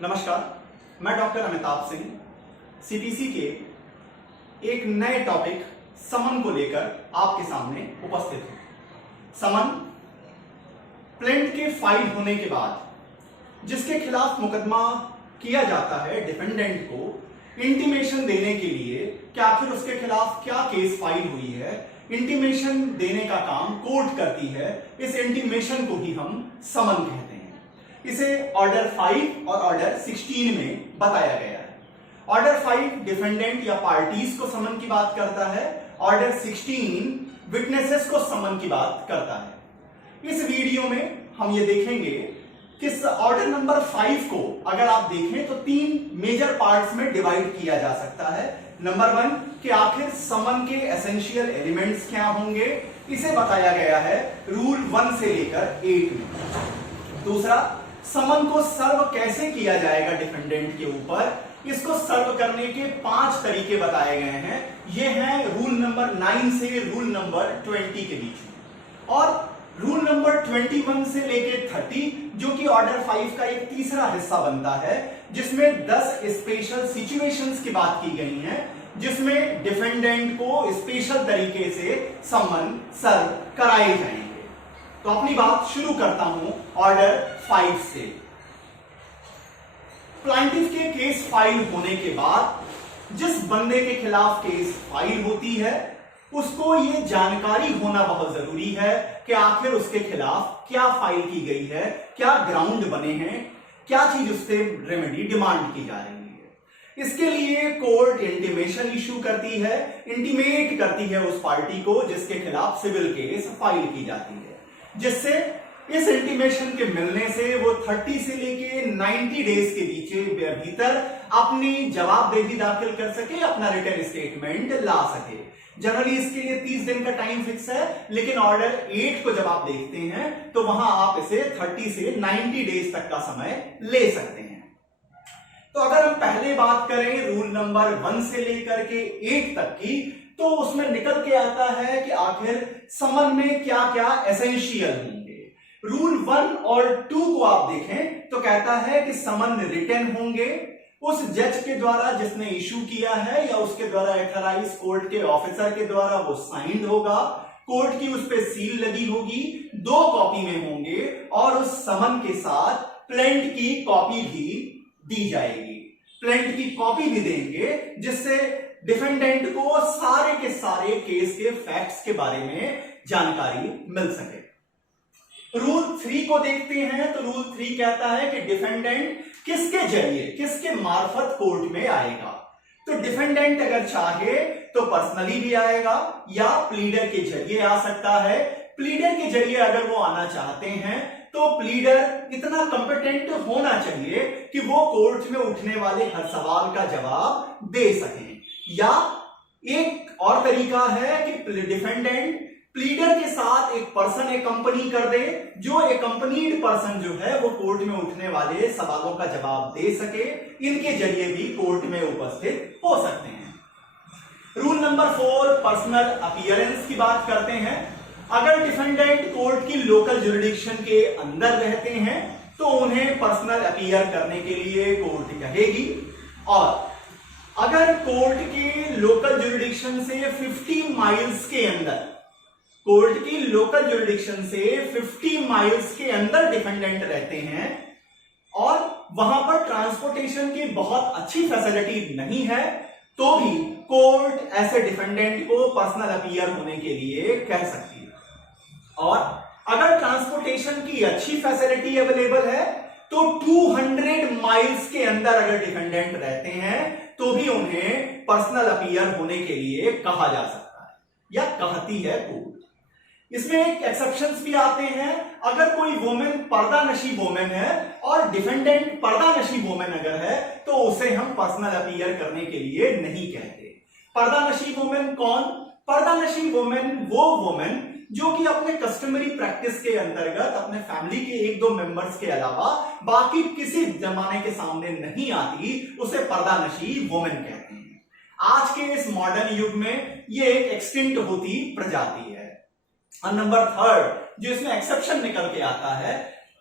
नमस्कार, मैं doctor Amitabh Singh CPC के एक नए टॉपिक समन को लेकर आपके सामने उपस्थित हूं। समन प्लेंट के फाइल होने के बाद जिसके खिलाफ मुकदमा किया जाता है डिफेंडेंट को इंटीमेशन देने के लिए कि आखिर उसके खिलाफ क्या केस फाइल हुई है, इंटीमेशन देने का काम कोर्ट करती है। इस इंटीमेशन को ही हम समन कहते हैं। इसे ऑर्डर 5 और ऑर्डर 16 में बताया गया है। ऑर्डर 5 डिफेंडेंट या पार्टीज को समन की बात करता है, ऑर्डर 16 विटनेसेस को समन की बात करता है। इस वीडियो में हम ये देखेंगे कि ऑर्डर नंबर 5 को अगर आप देखें तो 3 मेजर पार्ट्स में डिवाइड किया जा सकता है। नंबर 1 कि आखिर समन के एसेंशियल एलिमेंट्स क्या होंगे, इसे बताया गया है रूल 1 से लेकर 8 में। दूसरा, समन को सर्व कैसे किया जाएगा डिफेंडेंट के ऊपर, इसको सर्व करने के 5 तरीके बताए गए हैं। ये हैं रूल नंबर 9 से रूल नंबर 20 के बीच में, और रूल नंबर 21 से लेके 30 जो कि ऑर्डर 5 का एक तीसरा हिस्सा बनता है, जिसमें 10 स्पेशल सिचुएशंस की बात की गई है जिसमें डिफेंडेंट को स्पेशल तरीके से समन सर्व कराए जाएंगे। तो अपनी बात शुरू करता हूं ऑर्डर 5 से। प्लांटिफ के केस फाइल होने के बाद जिस बंदे के खिलाफ केस फाइल होती है उसको ये जानकारी होना बहुत जरूरी है कि आखिर उसके खिलाफ क्या फाइल की गई है, क्या ग्राउंड बने हैं, क्या चीज उससे रेमेडी डिमांड की जा रही है। इसके लिए कोर्ट इंटीमेशन इशू करती है, इंटीमेट करती है उस पार्टी को जिसके खिलाफ सिविल केस फाइल की जाती है, जिससे इस इंटीमेशन के मिलने से वो 30 से लेके 90 डेज के भीतर अपनी जवाबदेही दाखिल कर सके, अपना रिटर्न स्टेटमेंट ला सके। जनरली इसके लिए 30 दिन का टाइम फिक्स है, लेकिन ऑर्डर 8 को जब आप देखते हैं तो वहां आप इसे 30 से 90 डेज तक का समय ले सकते हैं। तो अगर हम पहले बात करें रूल नंबर 1 से लेकर के 8 तक की, तो उसमें निकल के आता है कि आखिर समन में क्या क्या एसेंशियल होंगे। रूल 1 और 2 को आप देखें तो कहता है कि समन रिटन होंगे उस जज के द्वारा जिसने इशू किया है, या उसके द्वारा एथराइज कोर्ट के ऑफिसर के द्वारा वो साइंड होगा, कोर्ट की उस पे सील लगी होगी, 2 कॉपी में होंगे, और उस समन के साथ प्लेंट की कॉपी भी दी जाएगी। प्लेंट की कॉपी भी देंगे जिससे डिफेंडेंट को सारे के सारे केस के फैक्ट्स के बारे में जानकारी मिल सके। रूल 3 को देखते हैं तो रूल 3 कहता है कि डिफेंडेंट किसके जरिए, किसके मार्फत कोर्ट में आएगा। तो डिफेंडेंट अगर चाहे तो पर्सनली भी आएगा या प्लीडर के जरिए आ सकता है। प्लीडर के जरिए अगर वो आना चाहते हैं तो प्लीडर इतना कॉम्पिटेंट होना चाहिए कि वो कोर्ट में उठने वाले हर सवाल का जवाब दे सकें। या एक और तरीका है कि डिफेंडेंट प्लीडर के साथ एक पर्सन एकम्पनी कर दे, जो एकम्पनीड पर्सन जो है वो कोर्ट में उठने वाले सवालों का जवाब दे सके। इनके जरिए भी कोर्ट में उपस्थित हो सकते हैं। रूल नंबर 4 पर्सनल अपीयरेंस की बात करते हैं। अगर डिफेंडेंट कोर्ट की लोकल जुरिडिक्शन के अंदर रहते हैं तो उन्हें पर्सनल अपीयर करने के लिए कोर्ट कहेगी, और अगर कोर्ट के लोकल जुरिडिक्शन से 50 माइल्स के अंदर, कोर्ट की लोकल जुरिडिक्शन से 50 माइल्स के अंदर डिफेंडेंट रहते हैं और वहां पर ट्रांसपोर्टेशन की बहुत अच्छी फैसिलिटी नहीं है, तो भी कोर्ट ऐसे डिफेंडेंट को पर्सनल अपीयर होने के लिए कह सकती है। और अगर ट्रांसपोर्टेशन की अच्छी फैसिलिटी अवेलेबल है तो 200 माइल्स के अंदर अगर डिफेंडेंट रहते हैं तो भी उन्हें पर्सनल अपीयर होने के लिए कहा जा सकता है या कहती है कोर्ट। इसमें एक एक्सेप्शंस भी आते हैं। अगर कोई वोमेन पर्दानशी वोमेन है और डिफेंडेंट पर्दानशी वोमेन अगर है तो उसे हम पर्सनल अपीयर करने के लिए नहीं कहते। पर्दानशी वोमेन कौन? पर्दानशी वोमेन वो वोमेन जो कि अपने कस्टमरी प्रैक्टिस के अंतर्गत अपने फैमिली के 1-2 मेंबर्स के अलावा बाकी किसी जमाने के सामने नहीं आती, उसे पर्दानशी वोमेन कहते हैं। आज के इस मॉडर्न युग में ये एक एक्सटिंक्ट होती प्रजाति है। और नंबर 3 जो इसमें एक्सेप्शन निकल के आता है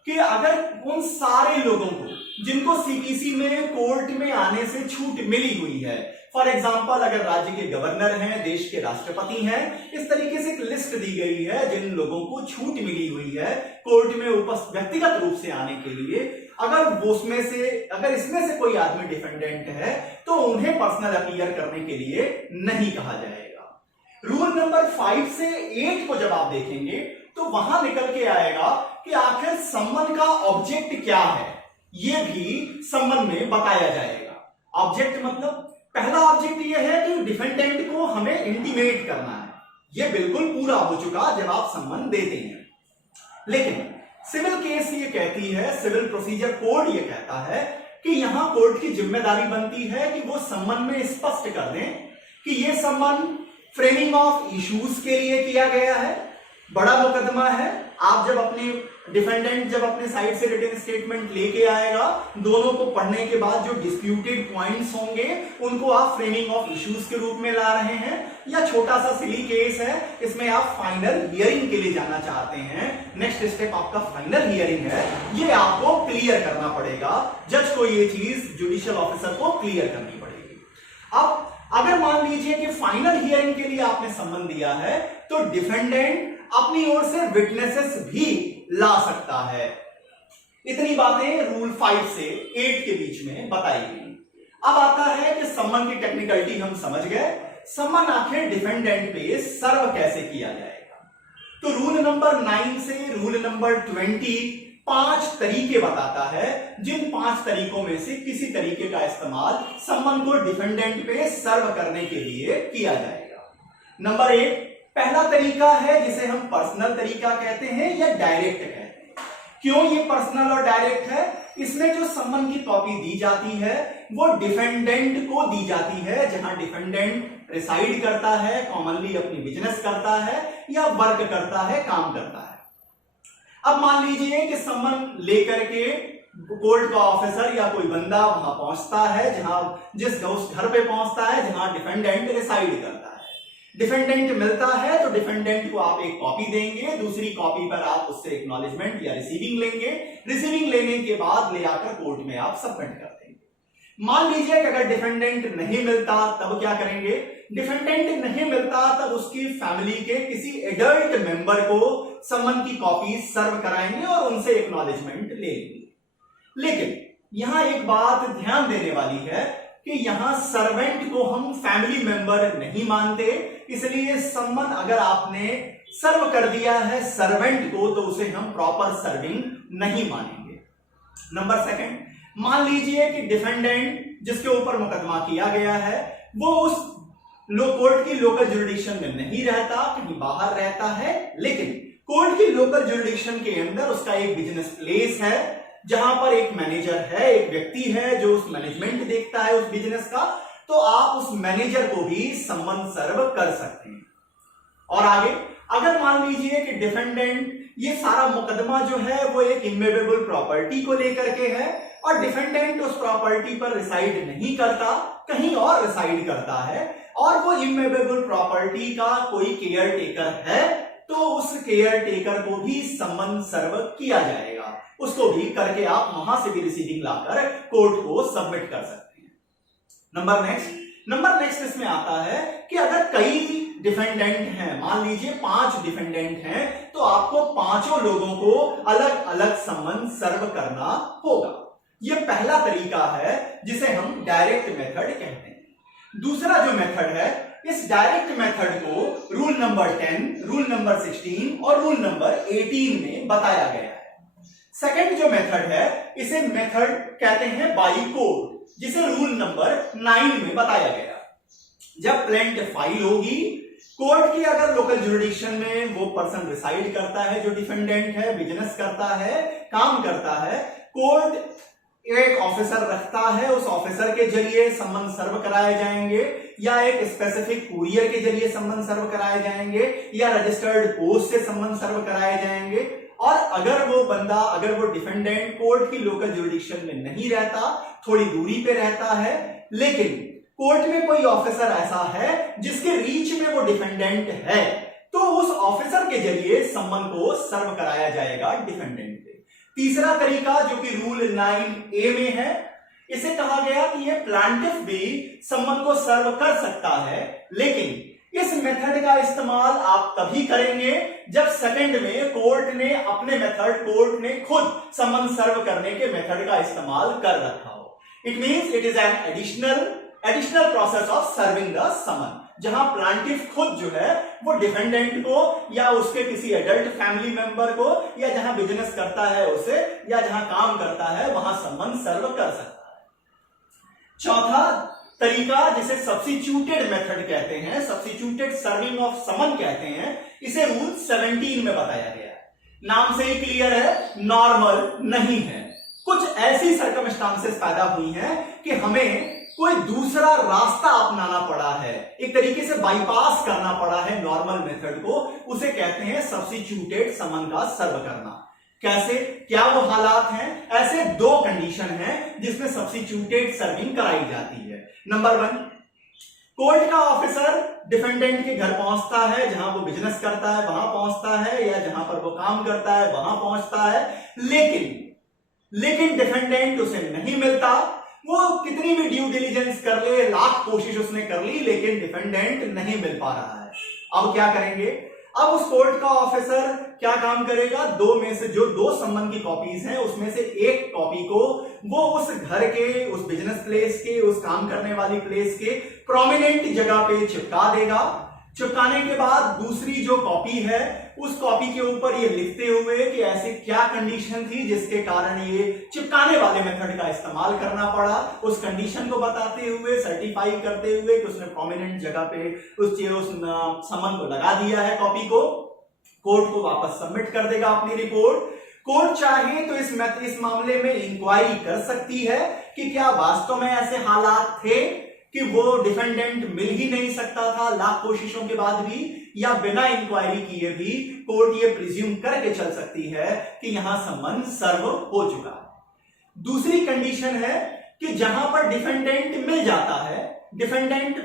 कि अगर उन सारे लोगों को जिनको सीपीसी में कोर्ट में आने से छूट मिली हुई है, फॉर एग्जाम्पल अगर राज्य के गवर्नर हैं, देश के राष्ट्रपति हैं, इस तरीके से एक लिस्ट दी गई है जिन लोगों को छूट मिली हुई है कोर्ट में उपस्थित व्यक्तिगत रूप से आने के लिए, अगर इसमें से कोई आदमी डिफेंडेंट है तो उन्हें पर्सनल अपीयर करने के लिए नहीं कहा जाएगा। रूल नंबर 5 से 8 को जब आप देखेंगे तो वहां निकल के आएगा कि आखिर सम्मन का ऑब्जेक्ट क्या है, यह भी सम्मन में बताया जाएगा। ऑब्जेक्ट मतलब पहला ऑब्जेक्ट यह है कि डिफेंडेंट को हमें इंटीमेट करना है, यह बिल्कुल पूरा हो चुका जब आप सम्मन देते हैं। लेकिन सिविल केस ये कहती है, सिविल प्रोसीजर कोड ये कहता है कि यहां कोर्ट की जिम्मेदारी बनती है कि वो सम्मन में स्पष्ट कर दें कि यह सम्मन फ्रेमिंग ऑफ इश्यूज के लिए किया गया है, बड़ा मुकदमा है। आप जब डिफेंडेंट जब अपने साइड से रिटन स्टेटमेंट लेके आएगा, दोनों को पढ़ने के बाद जो डिस्प्यूटेड पॉइंट्स होंगे उनको आप फ्रेमिंग ऑफ इश्यूज के रूप में ला रहे हैं, या छोटा सा सिली केस है, इसमें आप फाइनल हियरिंग के लिए जाना चाहते हैं, नेक्स्ट स्टेप आपका फाइनल हियरिंग है, ये आपको क्लियर करना पड़ेगा। जज को ये चीज जुडिशियल ऑफिसर को क्लियर करनी पड़ेगी। अब अगर मान लीजिए कि फाइनल हियरिंग के लिए आपने सम्मन दिया है तो डिफेंडेंट अपनी ओर से विटनेसेस भी ला सकता है। इतनी बातें रूल 5 से 8 के बीच में बताई गई। अब आता है कि सम्मन की टेक्निकलिटी हम समझ गए, सम्मन आखिर डिफेंडेंट पे सर्व कैसे किया जाएगा। तो रूल नंबर 9 से रूल नंबर 20 5 तरीके बताता है, जिन 5 तरीकों में से किसी तरीके का इस्तेमाल सम्मन को डिफेंडेंट पे सर्व करने के लिए किया जाएगा। नंबर 1 पहला तरीका है जिसे हम पर्सनल तरीका कहते हैं या डायरेक्ट कहते हैं। क्यों ये पर्सनल और डायरेक्ट है? इसमें जो सम्मन की कॉपी दी जाती है वो डिफेंडेंट को दी जाती है, जहां डिफेंडेंट रिसाइड करता है, कॉमनली अपनी बिजनेस करता है या वर्क करता है, काम करता है। अब मान लीजिए कि सम्मन लेकर के कोर्ट का ऑफिसर या कोई बंदा वहां पहुंचता है, उस घर पे पहुंचता है जहां डिफेंडेंट रिसाइड करता है। डिफेंडेंट मिलता है तो डिफेंडेंट को आप एक कॉपी देंगे, दूसरी कॉपी पर आप उससे एक्नॉलेजमेंट या रिसीविंग लेंगे, रिसीविंग लेने के बाद ले आकर कोर्ट में आप सबमिट कर देंगे। मान लीजिए कि अगर डिफेंडेंट नहीं मिलता तब क्या करेंगे? डिफेंडेंट नहीं मिलता तब उसकी फैमिली के किसी एडल्ट मेंबर को सम्मन की कॉपी सर्व कराएंगे और उनसे एक्नॉलेजमेंट ले लेंगे। लेकिन यहां एक बात ध्यान देने वाली है कि यहां सर्वेंट को हम फैमिली मेंबर नहीं मानते, इसलिए सम्मन अगर आपने सर्व कर दिया है सर्वेंट को तो उसे हम प्रॉपर सर्विंग नहीं मानेंगे। नंबर 2, मान लीजिए कि डिफेंडेंट जिसके ऊपर मुकदमा किया गया है वो उस कोर्ट की लोकल जुरिडिक्शन में नहीं रहता, कहीं बाहर रहता है, लेकिन कोर्ट की लोकल जुरिडिक्शन के अंदर उसका एक बिजनेस प्लेस है जहां पर एक मैनेजर है, एक व्यक्ति है जो उस मैनेजमेंट देखता है उस बिजनेस का, तो आप उस मैनेजर को भी सम्मन सर्व कर सकते हैं। और आगे अगर मान लीजिए कि डिफेंडेंट ये सारा मुकदमा जो है वो एक इमूवेबल प्रॉपर्टी को लेकर के है और डिफेंडेंट उस प्रॉपर्टी पर रिसाइड नहीं करता, कहीं और रिसाइड करता है और वो इमूवेबल प्रॉपर्टी का कोई केयर टेकर है, तो उस केयर टेकर को भी सम्मन सर्व किया जाएगा। उसको भी करके आप वहां से भी रिसीविंग लाकर कोर्ट को सबमिट कर सकते हैं। नंबर नेक्स्ट इसमें आता है कि अगर कई डिफेंडेंट हैं, मान लीजिए 5 डिफेंडेंट हैं, तो आपको 5 लोगों को अलग अलग सम्मन सर्व करना होगा। यह पहला तरीका है जिसे हम डायरेक्ट मेथड कहते हैं। दूसरा जो मेथड है, इस डायरेक्ट मेथड को रूल नंबर 10, रूल नंबर 16 और रूल नंबर 18 में बताया गया है। सेकंड जो मेथड है इसे मेथड कहते हैं बाई कोड, जिसे रूल नंबर 9 में बताया गया। जब प्लेंट फाइल होगी कोर्ट की, अगर लोकल जुरिडिक्शन में वो पर्सन रिसाइड करता है जो डिफेंडेंट है, बिजनेस करता है, काम करता है, कोर्ट एक ऑफिसर रखता है, उस ऑफिसर के जरिए सम्मन सर्व कराए जाएंगे या एक स्पेसिफिक कुरियर के जरिए सम्मन सर्व कराए जाएंगे या रजिस्टर्ड पोस्ट से सम्मन सर्व कराए जाएंगे। और अगर वो डिफेंडेंट कोर्ट की लोकल जुरिडिक्शन में नहीं रहता, थोड़ी दूरी पे रहता है, लेकिन कोर्ट में कोई ऑफिसर ऐसा है जिसके रीच में वो डिफेंडेंट है, तो उस ऑफिसर के जरिए सम्मन को सर्व कराया जाएगा डिफेंडेंट पे। तीसरा तरीका जो कि रूल 9A में है, इसे कहा गया कि ये प्लांटिफ भी सम्मन को सर्व कर सकता है, लेकिन इस मेथड का इस्तेमाल आप तभी करेंगे जब सेकंड में कोर्ट ने अपने मेथड, कोर्ट ने खुद सम्मन सर्व करने के मेथड का इस्तेमाल कर रखा हो। It means it is an additional process of serving the summon, जहां प्लांटिफ खुद जो है वो डिफेंडेंट को या उसके किसी एडल्ट फैमिली मेंबर को या जहां बिजनेस करता है उसे या जहां काम करता है वहां सम्मन सर्व कर सकता है। चौथा तरीका जिसे सब्स्टिट्यूटेड मेथड कहते हैं, सब्स्टिट्यूटेड सर्विंग ऑफ समन कहते हैं, इसे रूल 17 में बताया गया है। नाम से ही क्लियर है, नॉर्मल नहीं है। कुछ ऐसी सर्कमस्टांसेस पैदा हुई हैं कि हमें कोई दूसरा रास्ता अपनाना पड़ा है, एक तरीके से बाईपास करना पड़ा है नॉर्मल मेथड को, उसे कहते हैं सब्स्टिट्यूटेड समन का सर्व करना। कैसे, क्या वो हालात हैं? ऐसे दो कंडीशन हैं जिसमें सब्स्टिट्यूटेड सर्विंग कराई जाती है। नंबर 1, कोर्ट का ऑफिसर डिफेंडेंट के घर पहुंचता है, जहां वो बिजनेस करता है वहां पहुंचता है, या जहां पर वो काम करता है वहां पहुंचता है, लेकिन डिफेंडेंट उसे नहीं मिलता। वो कितनी भी ड्यू डिलीजेंस कर ले, लाख कोशिश उसने कर ली, लेकिन डिफेंडेंट नहीं मिल पा रहा है। अब क्या करेंगे? अब उस कोर्ट का ऑफिसर क्या काम करेगा? दो में से जो दो सम्मन की कॉपीज हैं उसमें से एक कॉपी को वो उस घर के, उस बिजनेस प्लेस के, उस काम करने वाली प्लेस के प्रोमिनेंट जगह पे चिपका देगा। चिपकाने के बाद दूसरी जो कॉपी है उस कॉपी के ऊपर ये लिखते हुए कि ऐसी क्या कंडीशन थी जिसके कारण ये चिपकाने वाले मेथड का इस्तेमाल करना पड़ा, उस कंडीशन को बताते हुए, सर्टिफाई करते हुए कि उसने प्रोमिनेंट जगह पे उस समन को लगा दिया है, कॉपी को कोर्ट को वापस सबमिट कर देगा अपनी रिपोर्ट। कोर्ट चाहे तो इस मामले में इंक्वायरी कर सकती है कि क्या वास्तव में ऐसे हालात थे कि वो डिफेंडेंट मिल ही नहीं सकता था लाख कोशिशों के बाद भी, या बिना इंक्वायरी किए भी कोर्ट ये प्रिज्यूम करके चल सकती है कि यहां सम्मन सर्व हो चुका है। दूसरी कंडीशन है कि जहां पर डिफेंडेंट मिल जाता है, डिफेंडेंट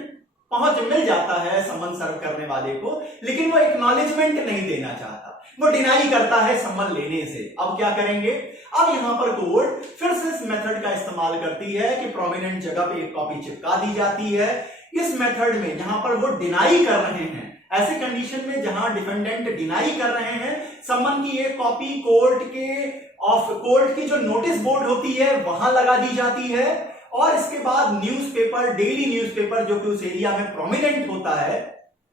मिल जाता है सम्मन सर्व करने वाले को, लेकिन वो एक्नॉलेजमेंट नहीं देना चाहता, वो डिनाई करता है सम्मन लेने से। अब क्या करेंगे? अब यहां पर कोर्ट फिर से इस मेथड का इस्तेमाल करती है कि प्रोमिनेंट जगह पे एक कॉपी चिपका दी जाती है। इस मेथड में जहां पर वो डिनाई कर रहे हैं, ऐसे कंडीशन में जहां डिफेंडेंट डिनाई कर रहे हैं, सम्मन की एक कॉपी कोर्ट की जो नोटिस बोर्ड होती है वहां लगा दी जाती है, और इसके बाद न्यूज़पेपर, डेली न्यूज़पेपर जो कि उस एरिया में प्रोमिनेंट होता है,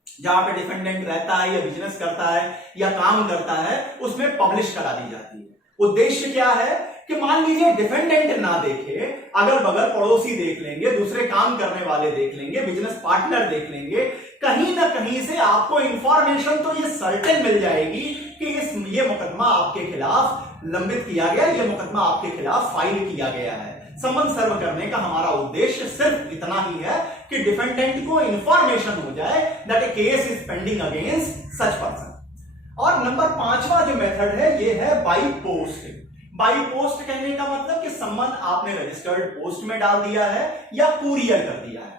जहां पे डिफेंडेंट रहता है या बिजनेस करता है या काम करता है, उसमें पब्लिश करा दी जाती है। उद्देश्य क्या है कि मान लीजिए डिफेंडेंट ना देखे, अगल बगल पड़ोसी देख लेंगे, दूसरे काम करने वाले देख लेंगे, बिजनेस पार्टनर देख लेंगे, कहीं ना कहीं से आपको इंफॉर्मेशन तो ये सर्टेन मिल जाएगी कि ये मुकदमा आपके खिलाफ लंबित किया गया, ये मुकदमा आपके खिलाफ फाइल किया गया है। सम्मन सर्व करने का हमारा उद्देश्य सिर्फ इतना ही है कि डिफेंडेंट को इंफॉर्मेशन हो जाए that A case is pending against such person. और नंबर 5वां जो मेथड है ये है बाई पोस्ट। बाई पोस्ट कहने का मतलब कि सम्मन आपने रजिस्टर्ड पोस्ट में डाल दिया है या कुरियर कर दिया है।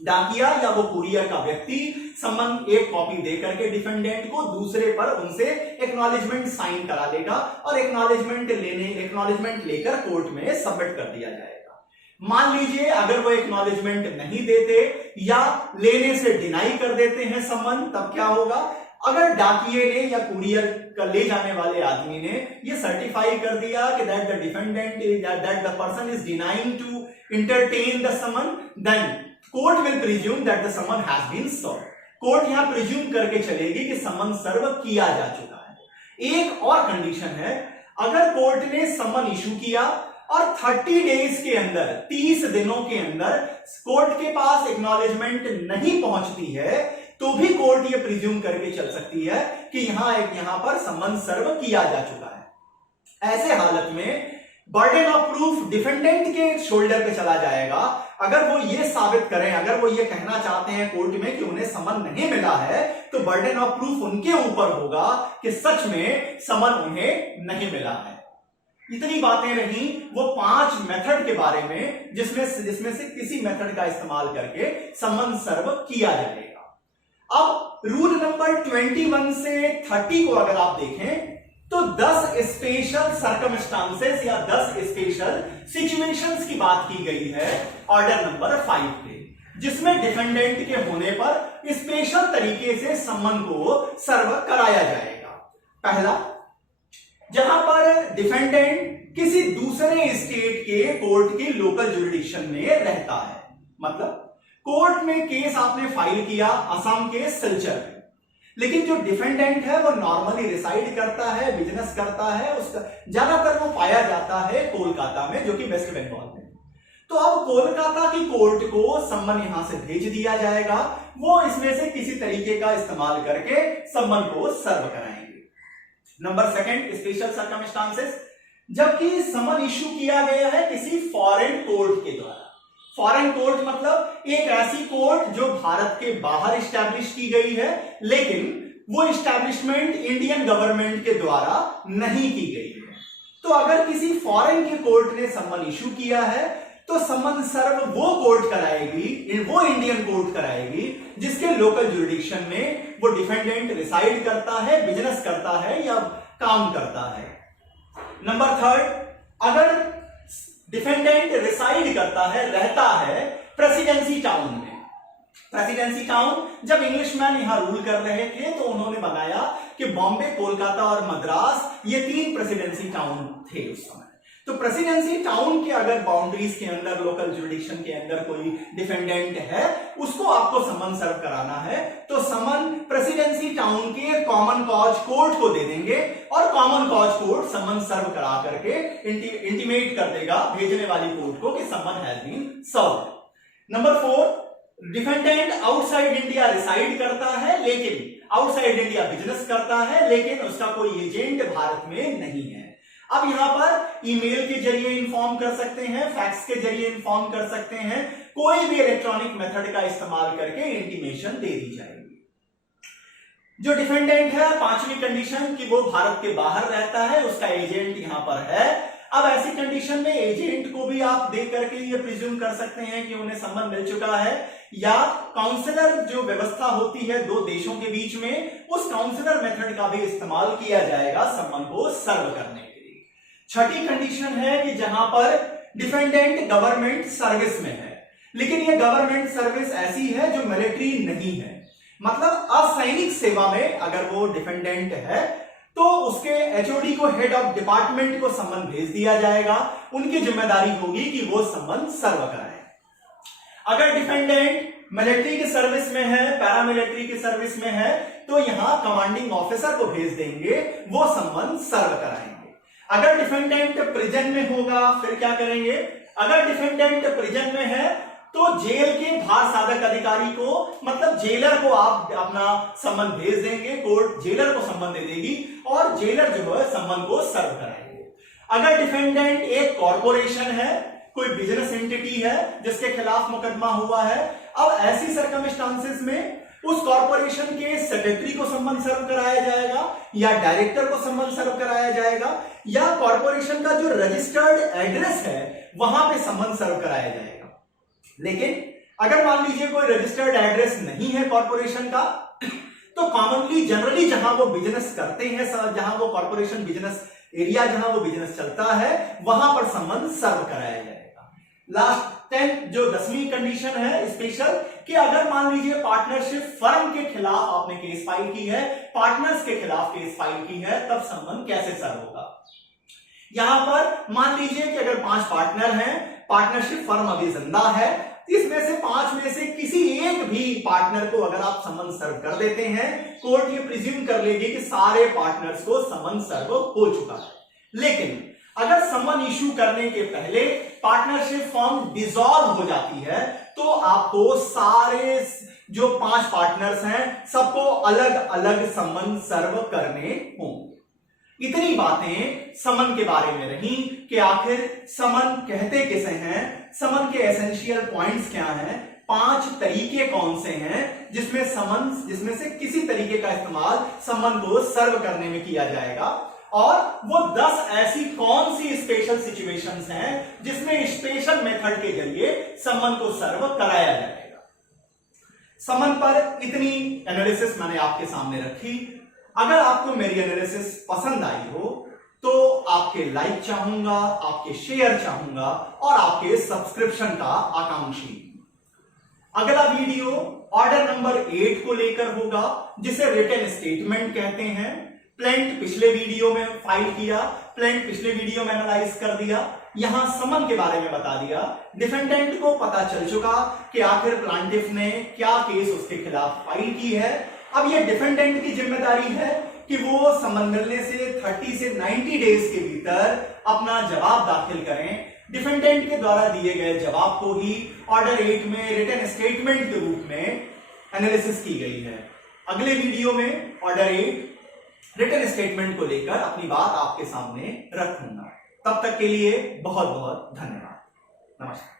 डाकिया या वो कुरियर का व्यक्ति सम्मन एक कॉपी दे करके डिफेंडेंट को दूसरे पर उनसे एक्नॉलेजमेंट साइन करा लेगा और एक्नॉलेजमेंट लेकर कोर्ट में सबमिट कर दिया जाएगा। मान लीजिए अगर वो एक्नॉलेजमेंट नहीं देते या लेने से डिनाई कर देते हैं सम्मन, तब क्या होगा? अगर डाकिये ने या कुरियर का ले जाने वाले आदमी ने ये सर्टिफाई कर दिया कि that the defendant that the person is denying to entertain the summon, then court will presume that the summon has been served. Court यहां प्रिज्यूम करके चलेगी कि समन सर्व किया जा चुका है। एक और कंडीशन है, अगर कोर्ट ने समन इशू किया और 30 डेज के अंदर, 30 दिनों के अंदर कोर्ट के पास एक्नॉलेजमेंट नहीं पहुंचती है, तो भी कोर्ट ये प्रिज्यूम करके चल सकती है कि यहां पर समन सर्व किया जा चुका है। ऐसे हालत में बर्डन ऑफ प्रूफ डिफेंडेंट के शोल्डर पे चला जाएगा। अगर वो ये साबित करें, अगर वो ये कहना चाहते हैं कोर्ट में कि उन्हें समन नहीं मिला है, तो बर्डन ऑफ प्रूफ उनके ऊपर होगा कि सच में समन उन्हें नहीं मिला है। इतनी बातें रही वो 5 मेथड के बारे में जिसमें से किसी मेथड का इस्तेमाल करके समन सर्व किया जाएगा। अब रूल नंबर 21 से 30 को अगर आप देखें तो 10 स्पेशल सर्कमस्टांसेस या 10 स्पेशल सिचुएशंस की बात की गई है ऑर्डर नंबर 5 पे, जिसमें डिफेंडेंट के होने पर स्पेशल तरीके से सम्मन को सर्व कराया जाएगा। पहला, जहां पर डिफेंडेंट किसी दूसरे स्टेट के कोर्ट की लोकल जुरिडिक्शन में रहता है, मतलब कोर्ट में केस आपने फाइल किया असम के सिलचर में, लेकिन जो डिफेंडेंट है वो नॉर्मली रिसाइड करता है, बिजनेस करता है, उसका ज्यादातर वो पाया जाता है कोलकाता में, जो कि वेस्ट बंगाल में। तो अब कोलकाता की कोर्ट को सम्मन यहां से भेज दिया जाएगा, वो इसमें से किसी तरीके का इस्तेमाल करके सम्मन को सर्व कराएंगे। नंबर 2, स्पेशल सर्कमस्टांसेस, जबकि सम्मन इश्यू किया गया है किसी फॉरेन कोर्ट के द्वारा। फॉरेन कोर्ट मतलब एक ऐसी कोर्ट जो भारत के बाहर इस्टेब्लिश की गई है, लेकिन वो इस्टेब्लिशमेंट इंडियन गवर्नमेंट के द्वारा नहीं की गई है। तो अगर किसी फॉरेन के कोर्ट ने सम्मन इशू किया है तो सम्मन सर्व वो कोर्ट कराएगी, वो इंडियन कोर्ट कराएगी जिसके लोकल जुरिडिक्शन में वो डिफेंडेंट रिसाइड करता है, बिजनेस करता है या काम करता है। नंबर 3, अगर डिफेंडेंट रिसाइड करता है, रहता है प्रेसिडेंसी टाउन में। प्रेसिडेंसी टाउन, जब इंग्लिशमैन यहां रूल कर रहे थे तो उन्होंने बनाया कि बॉम्बे, कोलकाता और मद्रास ये 3 प्रेसिडेंसी टाउन थे उस समय। तो प्रेसिडेंसी टाउन के अगर बाउंड्रीज के अंदर, लोकल जुरिडिक्शन के अंदर कोई डिफेंडेंट है, उसको आपको समन सर्व कराना है, तो समन प्रेसिडेंसी टाउन के कॉमन कॉज कोर्ट को दे देंगे और कॉमन कॉज कोर्ट समन सर्व करा करके इंटीमेट कर देगा भेजने वाली कोर्ट को कि समन has been served. Number 4, defendant outside India reside करता है, लेकिन आउटसाइड इंडिया बिजनेस करता है, लेकिन उसका कोई एजेंट भारत में नहीं है। अब यहां पर ईमेल के जरिए इन्फॉर्म कर सकते हैं, फैक्स के जरिए इन्फॉर्म कर सकते हैं, कोई भी इलेक्ट्रॉनिक मेथड का इस्तेमाल करके इंटीमेशन दे दी जाएगी। जो डिफेंडेंट है, 5वीं कंडीशन कि वो भारत के बाहर रहता है, उसका एजेंट यहां पर है। अब ऐसी कंडीशन में एजेंट को भी आप देख करके ये प्रिज्यूम कर सकते हैं कि उन्हें सम्मन मिल चुका है, या काउंसलर जो व्यवस्था होती है 2 देशों के बीच में, उस काउंसलर मेथड का भी इस्तेमाल किया जाएगा सम्मन को सर्व करने के लिए। 6ठी कंडीशन है कि जहां पर डिफेंडेंट गवर्नमेंट सर्विस में है, लेकिन ये गवर्नमेंट सर्विस ऐसी है जो मिलिट्री नहीं है, मतलब असैनिक सेवा में अगर वो डिफेंडेंट है तो उसके एचओडी को, हेड ऑफ डिपार्टमेंट को सम्मन भेज दिया जाएगा। उनकी जिम्मेदारी होगी कि वो सम्मन सर्व कराए। अगर डिफेंडेंट मिलिट्री की सर्विस में है, पैरामिलिट्री की सर्विस में है, तो यहां कमांडिंग ऑफिसर को भेज देंगे, वो सम्मन सर्व कराएंगे। अगर डिफेंडेंट प्रिजन में होगा फिर क्या करेंगे? अगर डिफेंडेंट प्रिजन में है तो जेल के भार साधक अधिकारी को, मतलब जेलर को आप अपना सम्मन भेज देंगे, कोर्ट जेलर को सम्मन दे देगी और जेलर जो है सम्मन को सर्व कराएंगे। अगर डिफेंडेंट एक कॉर्पोरेशन है, कोई बिजनेस एंटिटी है जिसके खिलाफ मुकदमा हुआ है, अब ऐसी सर्कमस्टांसेस में उस कॉर्पोरेशन के सेक्रेटरी को सम्मन सर्व कराया जाएगा या डायरेक्टर को सम्मन सर्व कराया जाएगा, या कॉर्पोरेशन का जो रजिस्टर्ड एड्रेस है वहां पे सम्मन सर्व कराया जाएगा। लेकिन अगर मान लीजिए कोई रजिस्टर्ड एड्रेस नहीं है कॉर्पोरेशन का, तो कॉमनली जनरली जहां वो बिजनेस करते हैं, जहां वो कॉर्पोरेशन बिजनेस एरिया, जहां वो बिजनेस चलता है, वहां पर सम्मन सर्व कराया जाएगा। लास्ट 10 जो 10वीं कंडीशन है स्पेशल, कि अगर मान लीजिए पार्टनरशिप फर्म के खिलाफ आपने केस फाइल की है, पार्टनर्स के खिलाफ केस फाइल की है, तब सम्मन कैसे सर्व होगा? यहां पर मान लीजिए कि अगर 5 पार्टनर हैं, पार्टनरशिप फर्म अभी जिंदा है, इसमें से 5 में से किसी एक भी पार्टनर को अगर आप समन सर्व कर देते हैं, कोर्ट ये प्रिज्यूम कर लेगी कि सारे पार्टनर्स को समन सर्व हो चुका है। लेकिन अगर समन इशू करने के पहले पार्टनरशिप फर्म डिसॉल्व हो जाती है, तो आपको सारे जो 5 पार्टनर्स हैं सबको अलग अलग समन सर्व करने होंगे। इतनी बातें समन के बारे में रही कि आखिर समन कहते किसे हैं, समन के एसेंशियल पॉइंट्स क्या हैं, 5 तरीके कौन से हैं जिसमें से किसी तरीके का इस्तेमाल समन को सर्व करने में किया जाएगा, और वो 10 ऐसी कौन सी स्पेशल सिचुएशंस हैं जिसमें स्पेशल मेथड के जरिए समन को सर्व कराया जाएगा। समन पर इतनी एनालिसिस मैंने आपके सामने रखी। अगर आपको मेरी एनालिसिस पसंद आई हो तो आपके लाइक चाहूंगा, आपके शेयर चाहूंगा और आपके सब्सक्रिप्शन का आकांक्षी। अगला वीडियो ऑर्डर नंबर 8 को लेकर होगा, जिसे रिटन स्टेटमेंट कहते हैं। प्लेंट पिछले वीडियो में फाइल किया, प्लेंट पिछले वीडियो में एनालाइज कर दिया, यहां समन के बारे में बता दिया। डिफेंडेंट को पता चल चुका कि आखिर प्लांटिफ ने क्या केस उसके खिलाफ फाइल की है। अब यह डिफेंडेंट की जिम्मेदारी है कि वो समन मिलने से 30 से 90 डेज के भीतर अपना जवाब दाखिल करें। डिफेंडेंट के द्वारा दिए गए जवाब को ही ऑर्डर 8 में रिटन स्टेटमेंट के रूप में एनालिसिस की गई है। अगले वीडियो में ऑर्डर 8 रिटन स्टेटमेंट को लेकर अपनी बात आपके सामने रखूंगा। तब तक के लिए बहुत बहुत धन्यवाद। नमस्कार।